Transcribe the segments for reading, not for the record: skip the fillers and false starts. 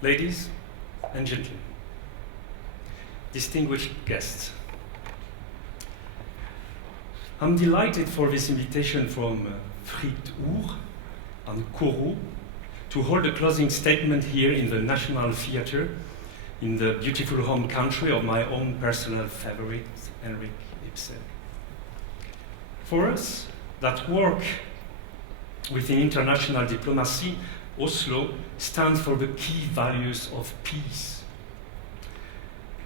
Ladies and gentlemen, distinguished guests, I'm delighted for this invitation from Fritt Ord and KORO to hold a closing statement here in the National Theatre in the beautiful home country of my own personal favorite, Henrik Ibsen. For us that work within international diplomacy, Oslo stands for the key values of peace,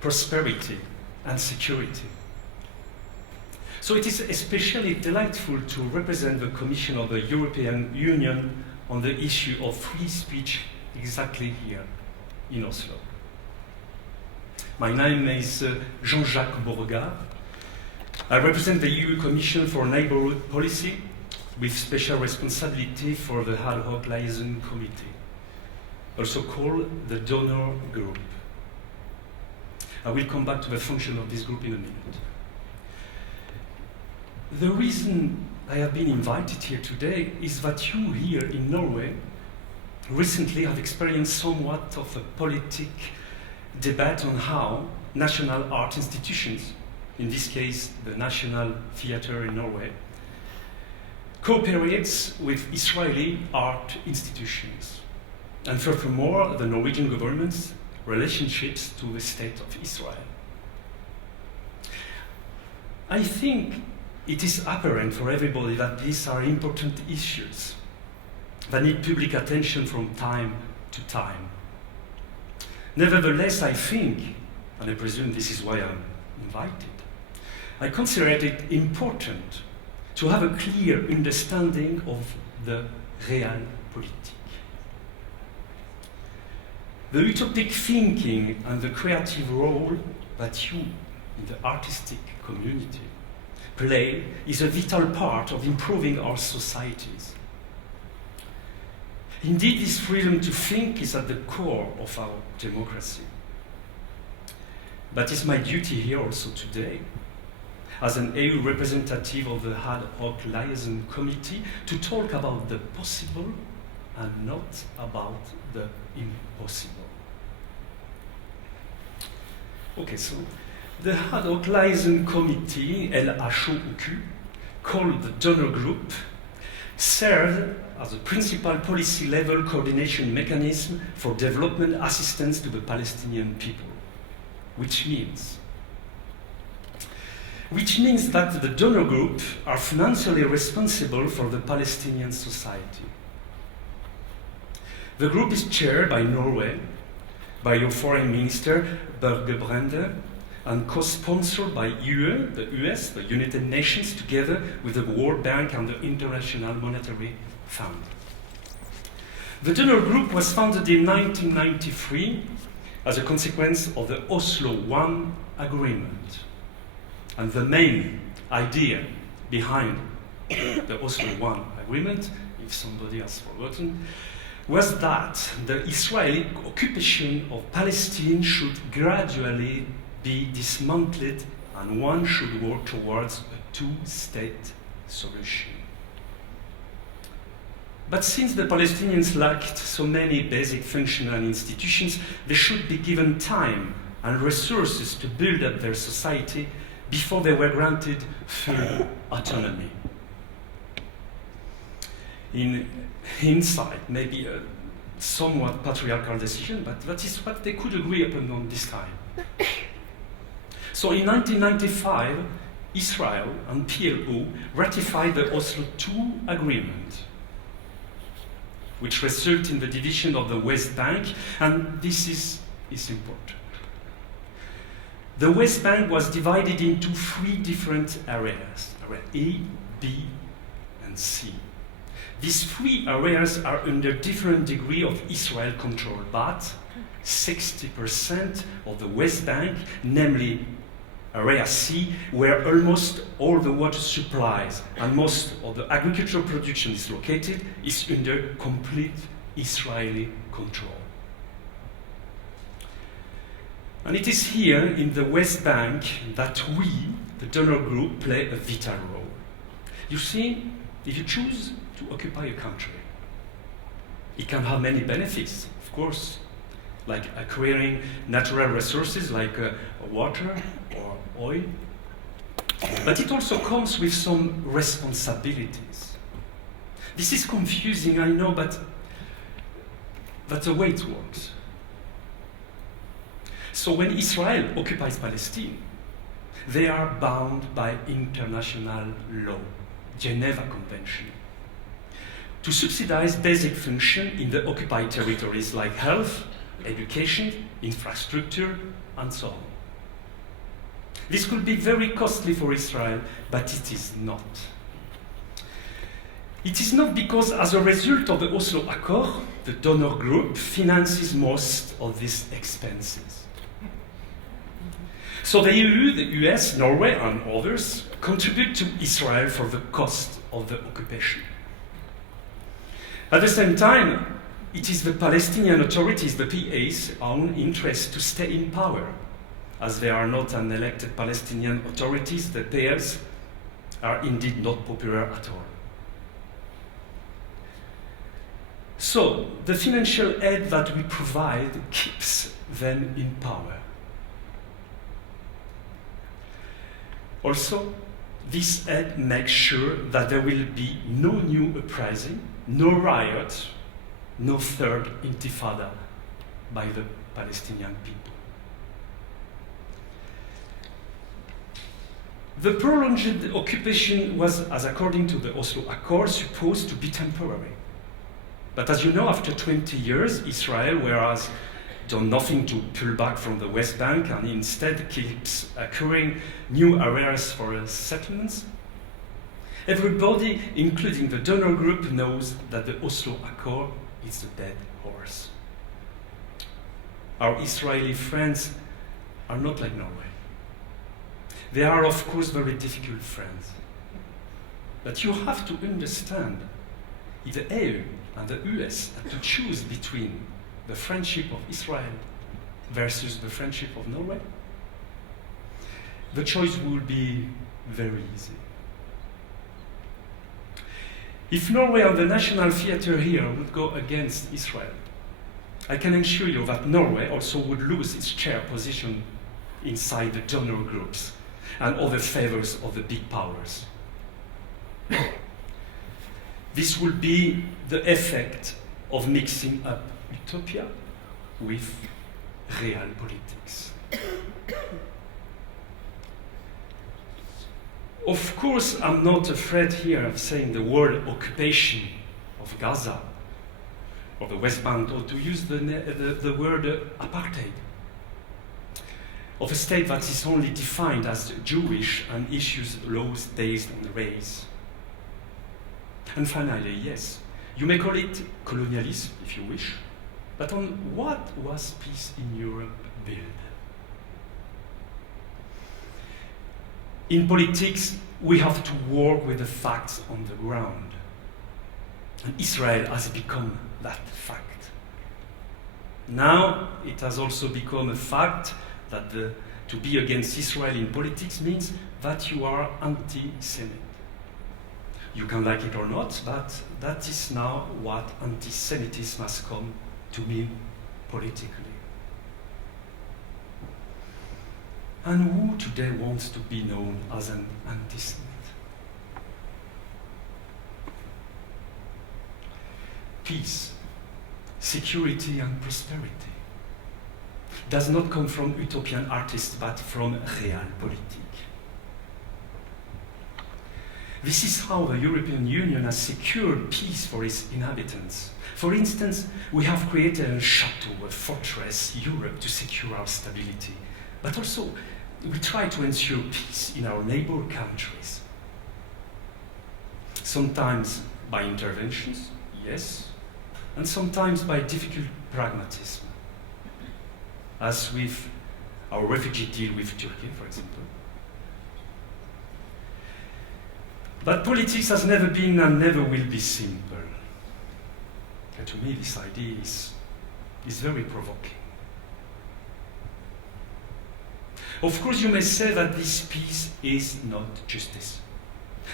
prosperity, and security. So it is especially delightful to represent the Commission of the European Union on the issue of free speech exactly here in Oslo. My name is Jean-Jacques Beauregards. I represent the EU Commission for Neighbourhood Policy with special responsibility for the Ad Hoc Liaison Committee, also called the Donor Group. I will come back to the function of this group in a minute. The reason I have been invited here today is that you here in Norway recently have experienced somewhat of a politic debate on how national art institutions, in this case the National Theatre in Norway, cooperates with Israeli art institutions, and furthermore the Norwegian government's relationships to the state of Israel. I think it is apparent for everybody that these are important issues that need public attention from time to time. Nevertheless, I think, and I presume this is why I'm invited, I consider it important to have a clear understanding of the realpolitik. The utopic thinking and the creative role that you, in the artistic community, play is a vital part of improving our societies. Indeed, this freedom to think is at the core of our democracy. That is my duty here also today, as an EU representative of the Ad Hoc Liaison Committee, to talk about the possible and not about the impossible. Okay, so the Ad Hoc Liaison Committee, LHOQ, called the Donor Group, served as a principal policy-level coordination mechanism for development assistance to the Palestinian people, which means that the donor group are financially responsible for the Palestinian society. The group is chaired by Norway, by your foreign minister, Børge Brende, and co-sponsored by UE, the US, the United Nations, together with the World Bank and the International Monetary Fund. The donor group was founded in 1993 as a consequence of the Oslo I agreement. And the main idea behind the Oslo I agreement, if somebody has forgotten, was that the Israeli occupation of Palestine should gradually be dismantled and one should work towards a two-state solution. But since the Palestinians lacked so many basic functional institutions, they should be given time and resources to build up their society before they were granted full autonomy. In hindsight, maybe a somewhat patriarchal decision, but that is what they could agree upon this time. So in 1995, Israel and PLO ratified the Oslo II agreement, which resulted in the division of the West Bank, and this is important. The West Bank was divided into three different areas, area A, B, and C. These three areas are under different degree of Israel control, but 60% of the West Bank, namely Area C, where almost all the water supplies and most of the agricultural production is located, is under complete Israeli control. And it is here in the West Bank that we, the donor group, play a vital role. You see, if you choose to occupy a country, it can have many benefits, of course, like acquiring natural resources like water or oil. But it also comes with some responsibilities. This is confusing, I know, but that's the way it works. So when Israel occupies Palestine, they are bound by international law, Geneva Convention, to subsidize basic functions in the occupied territories like health, education, infrastructure, and so on. This could be very costly for Israel, but it is not. It is not because, as a result of the Oslo Accord, the donor group finances most of these expenses. So the EU, the US, Norway, and others contribute to Israel for the cost of the occupation. At the same time, it is the Palestinian authorities, the PA's, own interest to stay in power. As they are not an elected Palestinian authorities, the PA's are indeed not popular at all. So, the financial aid that we provide keeps them in power. Also, this aid makes sure that there will be no new uprising, no riot, no third intifada by the Palestinian people. The prolonged occupation was, as according to the Oslo Accord, supposed to be temporary. But as you know, after 20 years, Israel, whereas done nothing to pull back from the West Bank and instead keeps acquiring new areas for settlements, everybody, including the donor group, knows that the Oslo Accord is a dead horse. Our Israeli friends are not like Norway. They are, of course, very difficult friends. But you have to understand, if the EU and the US had to choose between the friendship of Israel versus the friendship of Norway, the choice would be very easy. If Norway and the national theater here would go against Israel, I can assure you that Norway also would lose its chair position inside the donor groups and other favors of the big powers. This will be the effect of mixing up utopia with real politics. Of course, I'm not afraid here of saying the word occupation of Gaza or the West Bank, or to use the word apartheid, of a state that is only defined as Jewish and issues laws based on race. And finally, yes, you may call it colonialism if you wish, but on what was peace in Europe built? In politics, we have to work with the facts on the ground. And Israel has become that fact. Now, it has also become a fact that to be against Israel in politics means that you are anti-Semite. You can like it or not, but that is now what anti-Semitism has come to mean politically. And who today wants to be known as an anti-Semite? Peace, security, and prosperity does not come from utopian artists, but from realpolitik. This is how the European Union has secured peace for its inhabitants. For instance, we have created a chateau, a fortress, Europe, to secure our stability. But also, we try to ensure peace in our neighbor countries. Sometimes by interventions, yes, and sometimes by difficult pragmatism, as with our refugee deal with Turkey, for example. But politics has never been and never will be simple. And to me, this idea is very provoking. Of course, you may say that this peace is not justice.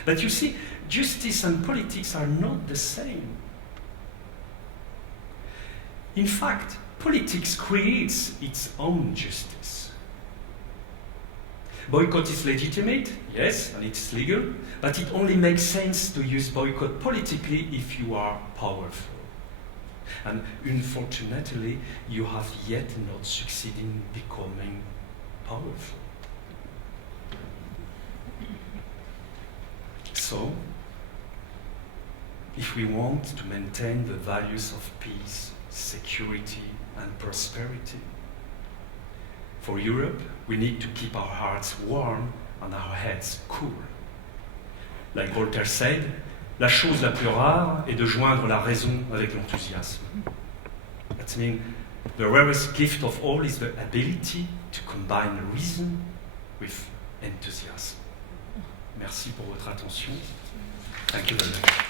But you see, justice and politics are not the same. In fact, politics creates its own justice. Boycott is legitimate, yes, and it's legal, but it only makes sense to use boycott politically if you are powerful. And unfortunately, you have yet not succeeded in becoming powerful. So, if we want to maintain the values of peace, security, and prosperity, for Europe, we need to keep our hearts warm and our heads cool. Like Voltaire said, la chose la plus rare est de joindre la raison avec l'enthousiasme. That means the rarest gift of all is the ability to combine reason with enthusiasm. Merci pour votre attention. Thank you very much.